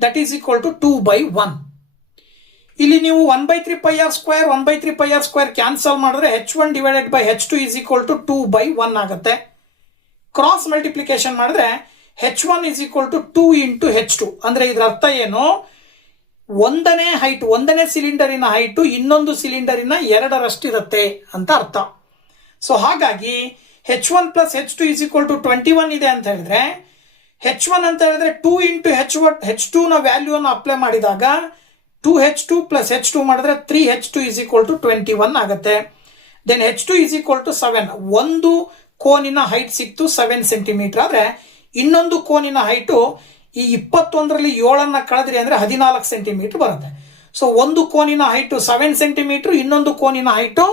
That is equal to 2/1. ಇಲ್ಲಿ ನೀವು 1/3 πr² 1/3 πr² ಕ್ಯಾನ್ಸಲ್ ಮಾಡಿದ್ರೆ H1 divided by H2 is equal to 2/1 ಆಗುತ್ತೆ. ಕ್ರಾಸ್ ಮಲ್ಟಿಪ್ಲಿಕೇಶನ್ ಮಾಡಿದ್ರೆ H1 is equal to 2 into H2. ಅಂದ್ರೆ ಇದರ ಅರ್ಥ ಏನು, ಒಂದನೇ ಸಿಲಿಂಡರಿನ ಹೈಟು ಇನ್ನೊಂದು ಸಿಲಿಂಡರಿನ 2ರಷ್ಟಿರುತ್ತೆ ಅಂತ ಅರ್ಥ. ಸೊ ಹಾಗಾಗಿ H1 plus H2 is equal to 21 ಇದೆ ಅಂತ ಹೇಳಿದ್ರೆ H1 ಅಂತ ಹೇಳಿದ್ರೆ 2 ಇಂಟು H2 ನ ವ್ಯಾಲ್ಯೂ ಅನ್ನು ಅಪ್ಲೈ ಮಾಡಿದಾಗ 2H2 ಪ್ಲಸ್ H2 ಮಾಡಿದ್ರೆ 3H2 ಈಸ್ ಈಕ್ವಲ್ ಟು 21 ಆಗುತ್ತೆ. Then H2 is equal to 7. ಒಂದು ಕೋನಿನ ಹೈಟ್ ಸಿಕ್ತು 7 ಸೆಂಟಿಮೀಟರ್. ಆದ್ರೆ ಇನ್ನೊಂದು ಕೋನಿನ ಹೈಟು ಈ 21ರಲ್ಲಿ 7 ಕಳೆದ್ರಿ ಅಂದ್ರೆ 14 ಸೆಂಟಿಮೀಟರ್ ಬರುತ್ತೆ. ಸೊ ಒಂದು ಕೋನಿನ ಹೈಟು 7 ಸೆಂಟಿಮೀಟರ್, ಇನ್ನೊಂದು ಕೋನಿನ ಹೈಟು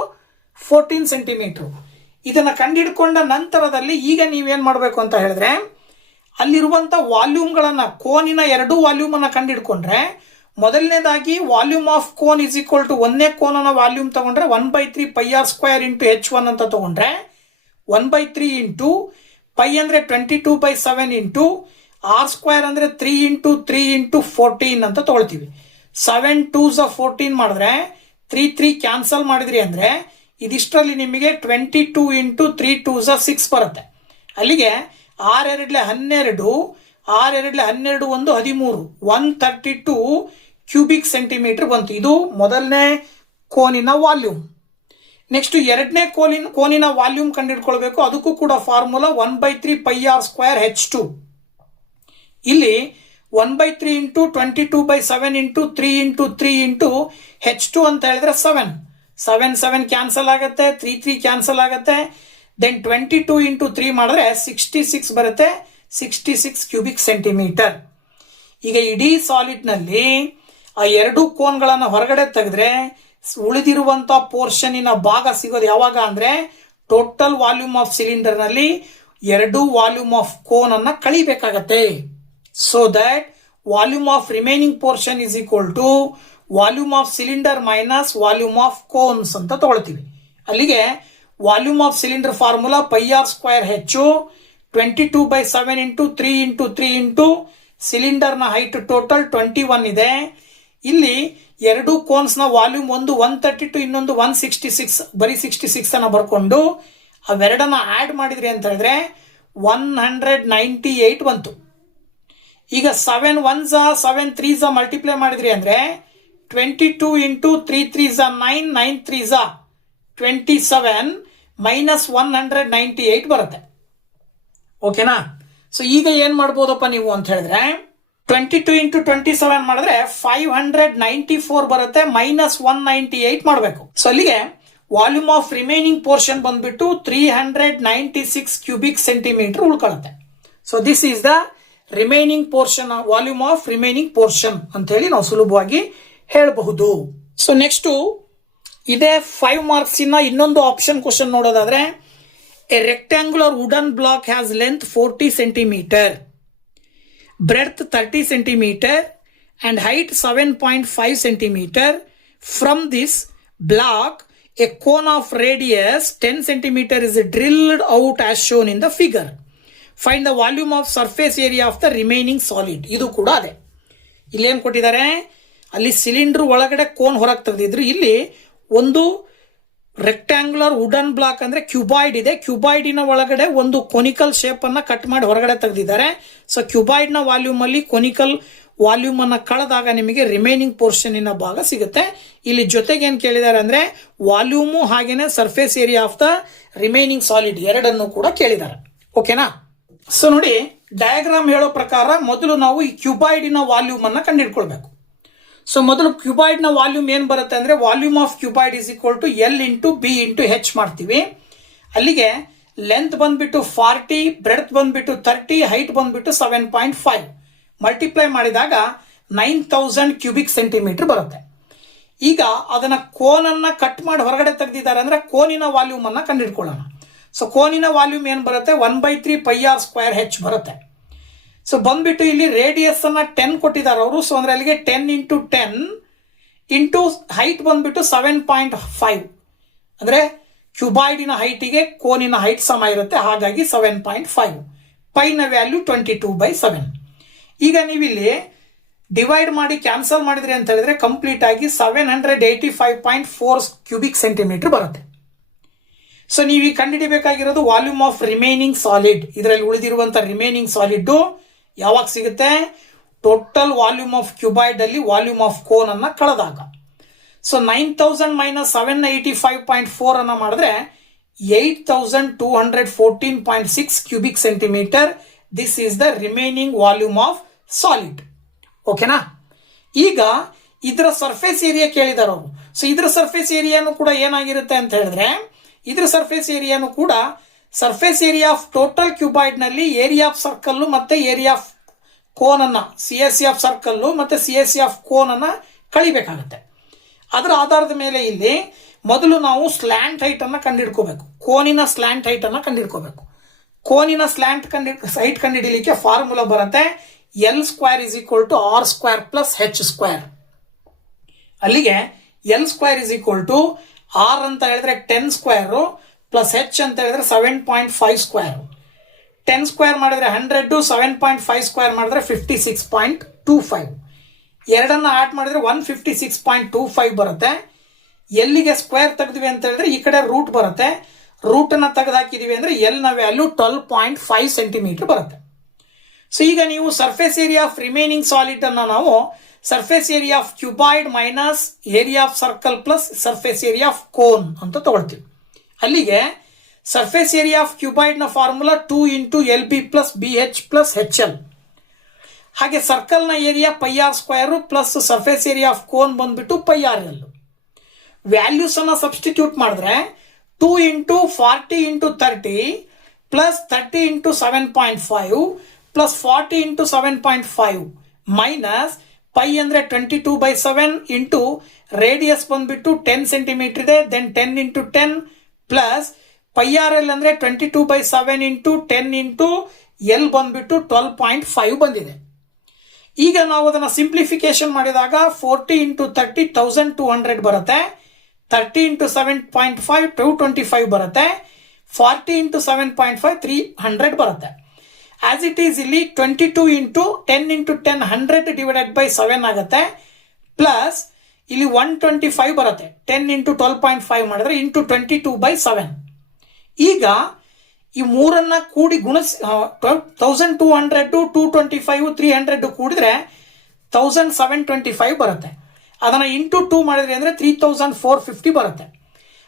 14 ಸೆಂಟಿಮೀಟರ್. ಇದನ್ನ ಕಂಡುಹಿಡ್ಕೊಂಡ ನಂತರದಲ್ಲಿ ಈಗ ನೀವೇನ್ ಮಾಡಬೇಕು ಅಂತ ಹೇಳಿದ್ರೆ ಅಲ್ಲಿರುವಂತ ವಾಲ್ಯೂಮ್ಗಳನ್ನ, ಕೋನಿನ 2 ವಾಲ್ಯೂಮ್ ಅನ್ನ ಕಂಡುಹಿಡ್ಕೊಂಡ್ರೆ ಮೊದಲನೇದಾಗಿ volume of cone is equal to ಒಂದೇ ಕೋನನ ವಾಲ್ಯೂಮ್ ತಗೊಂಡ್ರೆ 1/3 πr² ಇಂಟು H1 ಅಂತ ತಗೊಂಡ್ರೆ 1/3 ಇಂಟು ಪೈ ಅಂದ್ರೆ 22/7 ಇಂಟು r² ಅಂದ್ರೆ 3 ಇಂಟು 3 ಇಂಟು 14 ಅಂತ ತಗೊಳ್ತೀವಿ. 7 2s 14 ಮಾಡಿದ್ರೆ 3 ಕ್ಯಾನ್ಸಲ್ ಮಾಡಿದ್ರಿ ಅಂದ್ರೆ ಇದಿಷ್ಟರಲ್ಲಿ ನಿಮಗೆ 22 ಇಂಟು 3 2s 6 ಬರುತ್ತೆ. ಅಲ್ಲಿಗೆ 6 2 12 6 2 12 1 13 132 ಕ್ಯೂಬಿಕ್ ಸೆಂಟಿಮೀಟರ್ ಬಂತು. ಇದು ಮೊದಲನೇ ಕೋನಿನ ವಾಲ್ಯೂಮ್. ನೆಕ್ಸ್ಟ್ ಎರಡನೇ ಕೋನಿನ ವಾಲ್ಯೂಮ್ ಕಂಡುಹಿಡ್ಕೊಳ್ಬೇಕು. ಅದಕ್ಕೂ ಕೂಡ ಫಾರ್ಮುಲಾ 1/3 πr² H2. ಇಲ್ಲಿ 1/3 into 22/7 into 3 into 3 into H2 ಅಂತ ಹೇಳಿದ್ರೆ 7 ಕ್ಯಾನ್ಸಲ್ ಆಗುತ್ತೆ, 3 ಕ್ಯಾನ್ಸಲ್ ಆಗುತ್ತೆ. ದೆನ್ 22 ಇಂಟು 3 ಮಾಡಿದ್ರೆ 66 ಬರುತ್ತೆ, 66 ಕ್ಯೂಬಿಕ್ ಸೆಂಟಿಮೀಟರ್. ಈಗ ಇಡೀ ಸಾಲಿಡ್ ನಲ್ಲಿ ಆ ಎರಡು ಕೋನ್ಗಳನ್ನ ಹೊರಗಡೆ ತೆಗೆದ್ರೆ ಉಳಿದಿರುವಂತ ಪೋರ್ಷನ್ನಿನ ಭಾಗ ಸಿಗೋದು ಯಾವಾಗ ಅಂದ್ರೆ ಟೋಟಲ್ ವಾಲ್ಯೂಮ್ ಆಫ್ ಸಿಲಿಂಡರ್ ನಲ್ಲಿ 2 ವಾಲ್ಯೂಮ್ ಆಫ್ ಕೋನ್ ಅನ್ನ ಕಳಿಬೇಕಾಗತ್ತೆ. So that volume of remaining portion is equal to volume of cylinder minus volume of cones ಅಂತ ತಗೊಳ್ತೀವಿ. ಅಲ್ಲಿಗೆ volume of cylinder formula πr² H 22/7 into 3 into 3 into cylinder ನ height total 21 ಇದೆ. ಇಲ್ಲಿ ಎರಡು cones ನ ವಾಲ್ಯೂಮ್ ಒಂದು 132 ಇನ್ನೊಂದು 166, ಬರೀ 66 ಅನ್ನ ಬರ್ಕೊಂಡು ಅವೆರಡನ್ನ ಆಡ್ ಮಾಡಿದ್ರಿ ಅಂತ ಹೇಳಿದ್ರೆ 198 ಬಂತು. ಈಗ 7 1s 7 3s ಮಲ್ಟಿಪ್ಲೈ ಮಾಡಿದ್ರಿ ಅಂದ್ರೆ 22 ಇಂಟು 3 3s 9 9 3s 27 ಮೈನಸ್ 198 ಬರುತ್ತೆ. ಓಕೆನಾ? ಸೊ ಈಗ ಏನ್ ಮಾಡ್ಬೋದಪ್ಪ ನೀವು ಅಂತ ಹೇಳಿದ್ರೆ 22 ಇಂಟು 27 ಮಾಡಿದ್ರೆ 594 ಬರುತ್ತೆ, ಮೈನಸ್ 198 ಮಾಡಬೇಕು. ಸೊ ಅಲ್ಲಿಗೆ ವಾಲ್ಯೂಮ್ ಆಫ್ ರಿಮೈನಿಂಗ್ ಪೋರ್ಷನ್ ಬಂದ್ಬಿಟ್ಟು 396 ಕ್ಯೂಬಿಕ್ ಸೆಂಟಿಮೀಟರ್ ಉಳ್ಕೊಳ್ಳುತ್ತೆ. So this is the remaining portion, volume of remaining portion ಅಂತ ಹೇಳಿ ನಾವು ಸುಲಭವಾಗಿ ಹೇಳಬಹುದು. ಸೊ ನೆಕ್ಸ್ಟ್ ಇದೇ 5 ಮಾರ್ಕ್ಸ್ ಇನ್ನ ಇನ್ನೊಂದು ಆಪ್ಷನ್ ಕ್ವಶನ್ ನೋಡೋದಾದ್ರೆ, a rectangular wooden block has length 40 centimeter, breadth 30 centimeter and height 7.5 centimeter. From this block, a cone of radius 10 centimeter is drilled out as shown in the figure. Find the volume of surface area of the remaining solid. ಇದು ಕೂಡ ಅದೇ. ಇಲ್ಲಿ ಏನು ಕೊಟ್ಟಿದ್ದಾರೆ, ಅಲ್ಲಿ cylinder ಒಳಗಡೆ cone ಹೊರಗೆ ತೆಗೆದಿದ್ರು. ಇಲ್ಲಿ ಒಂದು ರೆಕ್ಟ್ಯಾಂಗುಲರ್ ವುಡನ್ ಬ್ಲಾಕ್ ಅಂದ್ರೆ ಕ್ಯೂಬಾಯ್ಡ್ ಇದೆ. ಕ್ಯೂಬಾಯ್ಡಿನ ಒಳಗಡೆ ಒಂದು ಕೊನಿಕಲ್ ಶೇಪ್ ಅನ್ನ ಕಟ್ ಮಾಡಿ ಹೊರಗಡೆ ತೆಗೆದಿದ್ದಾರೆ. ಸೊ ಕ್ಯೂಬಾಯ್ಡ್ ನ ವಾಲ್ಯೂಮ್ ಅಲ್ಲಿ ಕೊನಿಕಲ್ ವಾಲ್ಯೂಮ್ ಅನ್ನ ಕಳೆದಾಗ ನಿಮಗೆ ರಿಮೈನಿಂಗ್ ಪೋರ್ಷನ್ ಇನ ಭಾಗ ಸಿಗುತ್ತೆ. ಇಲ್ಲಿ ಜೊತೆಗೆ ಏನ್ ಕೇಳಿದ್ದಾರೆ ಅಂದ್ರೆ ವಾಲ್ಯೂಮು ಹಾಗೇನೆ surface area of the remaining solid ಎರಡನ್ನು ಕೂಡ ಕೇಳಿದ್ದಾರೆ. ಓಕೆನಾ? ಸೊ ನೋಡಿ, ಡಯಾಗ್ರಾಮ್ ಹೇಳೋ ಪ್ರಕಾರ ಮೊದಲು ನಾವು ಈ ಕ್ಯೂಬಾಯ್ಡಿನ ವಾಲ್ಯೂಮ್ ಅನ್ನ ಕಂಡುಹಿಡ್ಕೊಳ್ಬೇಕು. ಸೊ ಮೊದಲು ಕ್ಯೂಬಾಯ್ಡ್ ನ ವಾಲ್ಯೂಮ್ ಏನ್ ಬರುತ್ತೆ ಅಂದ್ರೆ volume of cuboid is equal to L into B into H ಮಾಡ್ತೀವಿ. ಅಲ್ಲಿಗೆ ಲೆಂತ್ ಬಂದ್ಬಿಟ್ಟು 40, ಬ್ರೆಡ್ತ್ ಬಂದ್ಬಿಟ್ಟು 30, ಹೈಟ್ ಬಂದ್ಬಿಟ್ಟು 7.5 ಮಲ್ಟಿಪ್ಲೈ ಮಾಡಿದಾಗ 9000 ಕ್ಯೂಬಿಕ್ ಸೆಂಟಿಮೀಟರ್ ಬರುತ್ತೆ. ಈಗ ಅದನ್ನ ಕೋನನ್ನ ಕಟ್ ಮಾಡಿ ಹೊರಗಡೆ ತೆಗೆದಿದ್ದಾರೆ ಅಂದ್ರೆ ಕೋನಿನ ವಾಲ್ಯೂಮ್ ಅನ್ನ ಕಂಡುಹಿಡ್ಕೊಳ್ಳೋಣ. ಸೊ ಕೋನಿನ ವಾಲ್ಯೂಮ್ ಏನು ಬರುತ್ತೆ, 1/3 πr² ಬರುತ್ತೆ. ಸೊ ಬಂದ್ಬಿಟ್ಟು ಇಲ್ಲಿ ರೇಡಿಯಸ್ ಅನ್ನ 10 ಕೊಟ್ಟಿದ್ದಾರೆ ಅವರು. ಸೊ ಅಂದ್ರೆ ಅಲ್ಲಿಗೆ 10 × 10 ಇಂಟು ಹೈಟ್ ಬಂದ್ಬಿಟ್ಟು 7.5 ಅಂದ್ರೆ ಕ್ಯೂಬಾಯ್ಡಿನ ಹೈಟಿಗೆ ಕೋನಿನ ಹೈಟ್ ಸಮ ಇರುತ್ತೆ, ಹಾಗಾಗಿ 7.5. ಪೈನ ವ್ಯಾಲ್ಯೂ 22/7. ಈಗ ನೀವಿಲ್ಲಿ ಡಿವೈಡ್ ಮಾಡಿ ಕ್ಯಾನ್ಸಲ್ ಮಾಡಿದ್ರಿ ಅಂತ ಹೇಳಿದ್ರೆ ಕಂಪ್ಲೀಟ್ ಆಗಿ 785.4 ಕ್ಯೂಬಿಕ್ ಸೆಂಟಿಮೀಟರ್ ಬರುತ್ತೆ. ಸೊ ನೀವು ಕಂಡುಹಿಡಿಬೇಕಾಗಿರೋದು ವಾಲ್ಯೂಮ್ ಆಫ್ ರಿಮೈನಿಂಗ್ ಸಾಲಿಡ್. ಇದರಲ್ಲಿ ಉಳಿದಿರುವಂತ ರಿಮೈನಿಂಗ್ ಸಾಲಿಡ್ ಯಾವಾಗ ಸಿಗುತ್ತೆ, ಟೋಟಲ್ ವಾಲ್ಯೂಮ್ ಆಫ್ ಕ್ಯೂಬಾಯ್ಡ್ ಅಲ್ಲಿ ವಾಲ್ಯೂಮ್ ಆಫ್ ಕೋನ್ ಅನ್ನ ಕಳೆದಾಗ. ಸೊ 9000 ಮೈನಸ್ 785.4 ಅನ್ನ ಮಾಡಿದ್ರೆ 8214.6 cubic centimetre. This is the remaining volume of solid. ಓಕೆನಾ. ಈಗ ಇದರ ಸರ್ಫೇಸ್ ಏರಿಯಾ ಕೇಳಿದಾರೆ ಅವರು. ಸೊ ಇದರ ಸರ್ಫೇಸ್ ಏರಿಯಾನು ಕೂಡ ಏನಾಗಿರುತ್ತೆ ಅಂತ ಹೇಳಿದ್ರೆ, ಇದರ ಸರ್ಫೇಸ್ ಏರಿಯಾನು ಕೂಡ surface area of total cuboid ನಲ್ಲಿ ಏರಿಯಾ ಆಫ್ ಸರ್ಕಲ್ ಮತ್ತೆ ಏರಿಯಾ ಆಫ್ ಕೋನ್ ಅನ್ನ CSC ಆಫ್ ಸರ್ಕಲ್ ಮತ್ತೆ CSC ಆಫ್ ಕೋನ್ ಅನ್ನ ಕಳಿಬೇಕಾಗುತ್ತೆ. ಅದರ ಆಧಾರದ ಮೇಲೆ ಇಲ್ಲಿ ಮೊದಲು ನಾವು ಸ್ಲ್ಯಾಂಟ್ ಹೈಟ್ ಅನ್ನ ಕಂಡುಹಿಡ್ಕೋಬೇಕು. ಕೋನಿನ ಸ್ಲ್ಯಾಂಟ್ ಹೈಟ್ ಅನ್ನ ಕಂಡುಹಿಡ್ಕೋಬೇಕು. ಕೋನಿನ ಸ್ಲ್ಯಾಂಟ್ ಹೈಟ್ ಕಂಡುಹಿಡಿಯಲಿಕ್ಕೆ ಫಾರ್ಮುಲಾ ಬರುತ್ತೆ, L² = R² + H². ಅಲ್ಲಿಗೆ L² = R ಅಂತ ಹೇಳಿದ್ರೆ 10² ಪ್ಲಸ್ H ಅಂತ ಹೇಳಿದ್ರೆ 7.5². 10² ಮಾಡಿದ್ರೆ 100, 7.5² ಮಾಡಿದ್ರೆ 56.25. ಎರಡನ್ನ ಆಡ್ ಮಾಡಿದ್ರೆ 156.25 ಬರುತ್ತೆ. ಎಲ್ಲಿಗೆ ಸ್ಕ್ವೇರ್ ತೆಗೆದ್ವಿ ಅಂತ ಹೇಳಿದ್ರೆ ಈ ಕಡೆ ರೂಟ್ ಬರುತ್ತೆ. ರೂಟ್ ಅನ್ನ ತೆಗೆದು ಹಾಕಿದೀವಿ ಅಂದ್ರೆ ಎಲ್ ನ ವ್ಯಾಲ್ಯೂ 12.5 ಸೆಂಟಿಮೀಟರ್ ಬರುತ್ತೆ. ಸೊ ಈಗ ನೀವು surface area of remaining solid ಅನ್ನ ನಾವು surface area of cuboid minus area of circle plus surface area of cone ಅಂತ ತಗೊಳ್ತೀವಿ. ಅಲ್ಲಿಗೆ ಸರ್ಫೇಸ್ ಏರಿಯಾ ಆಫ್ ಕ್ಯೂಬಾಯ್ಡ್ ನ ಫಾರ್ಮುಲಾ 2 × LB + BH + HL. ಹಾಗೆ ಸರ್ಕಲ್ ನ area πr² plus surface area of cone ಬಂದ್ಬಿಟ್ಟು πrl. Values ಅನ್ನ substitute ಮಾಡಿದ್ರೆ 2 × 40 × 30 plus 30 × 7.5 plus 40 × 7.5 minus pi ಅಂದ್ರೆ 22/7 ಇಂಟು ರೇಡಿಯಸ್ ಬಂದ್ಬಿಟ್ಟು 10 ಸೆಂಟಿಮೀಟರ್ ಇದೆ, ದೆನ್ 10 × 10 ಪ್ಲಸ್ πrl ಅಂದ್ರೆ 22/7 ಇಂಟು 10 ಇಂಟು ಎಲ್ ಬಂದ್ಬಿಟ್ಟು 12.5 ಬಂದಿದೆ. ಈಗ ನಾವು ಅದನ್ನ ಸಿಂಪ್ಲಿಫಿಕೇಶನ್ ಮಾಡಿದಾಗ 40 × 30 1200 ಬರುತ್ತೆ, 30 × 7.5 225 ಬರುತ್ತೆ, 40 × 7.5 300 ಬರುತ್ತೆ. ಆಸ್ ಇಟ್ ಈಸ್ ಇಲ್ಲಿ 22 × 10 × 10 100 / 7 ಆಗುತ್ತೆ, ಪ್ಲಸ್ ಇಲ್ಲಿ 125 ಬರುತ್ತೆ. 10 × 12.5 ಮಾಡಿದ್ರೆ ಇಂಟು 22/7. ಈಗ ಈ ಮೂರನ್ನ ಕೂಡಿ ಗುಣಿಸಿ 1200 225 300 ಕೂಡಿದ್ರೆ 1725 ಬರುತ್ತೆ. ಅದನ್ನ ಇಂಟು 2 ಮಾಡಿದ್ರೆ ಅಂದ್ರೆ 3450 ಬರುತ್ತೆ.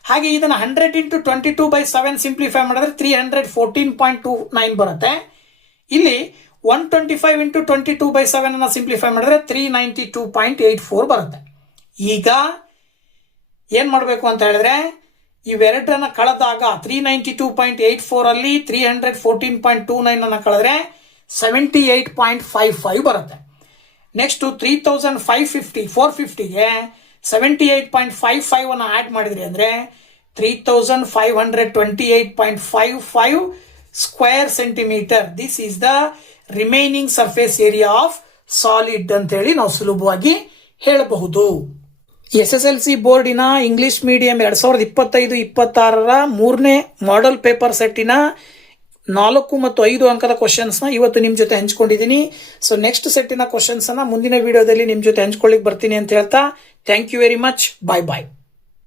ಹಾಗೆ ಇದನ್ನ 100 × 22/7 ಸಿಂಪ್ಲಿಫೈ ಮಾಡಿದ್ರೆ 314.29 ಬರುತ್ತೆ. ಇಲ್ಲಿ 125 × 22/7 ಅನ್ನ ಸಿಂಪ್ಲಿಫೈ ಮಾಡಿದ್ರೆ 392.84 ಬರುತ್ತೆ. ಈಗ ಏನ್ ಮಾಡಬೇಕು ಅಂತ ಹೇಳಿದ್ರೆ ಇವೆರಡನ್ನ ಕಳೆದಾಗ 392.84 ಅಲ್ಲಿ 314.29 ಅನ್ನ ಕಳೆದ್ರೆ 78.55 ಬರುತ್ತೆ. ನೆಕ್ಸ್ಟ್ 450ಗೆ 78.55 ಅನ್ನ ಆಡ್ ಮಾಡಿದ್ರಿ ಅಂದ್ರೆ 3528.55 square centimetre. This is the remaining surface area of solid ಅಂತ ಹೇಳಿ ನಾವು ಸುಲಭವಾಗಿ ಹೇಳಬಹುದು. SSLC ಬೋರ್ಡಿನ ಇಂಗ್ಲಿಷ್ ಮೀಡಿಯಂ 2025-26 ಮೂರನೇ ಮಾಡೆಲ್ ಪೇಪರ್ ಸೆಟ್ಟಿನ 4 ಮತ್ತು 5 ಅಂಕದ ಕ್ವಶನ್ಸ್ ನ ಇವತ್ತು ನಿಮ್ ಜೊತೆ ಹಂಚ್ಕೊಂಡಿದ್ದೀನಿ. ಸೊ ನೆಕ್ಸ್ಟ್ ಸೆಟ್ಟಿನ ಕ್ವಶನ್ಸ್ ಅನ್ನ ಮುಂದಿನ ವಿಡಿಯೋದಲ್ಲಿ ನಿಮ್ ಜೊತೆ ಹಂಚ್ಕೊಳ್ಳಿಕ್ ಬರ್ತೀನಿ ಅಂತ ಹೇಳ್ತಾ thank you very much. Bye bye.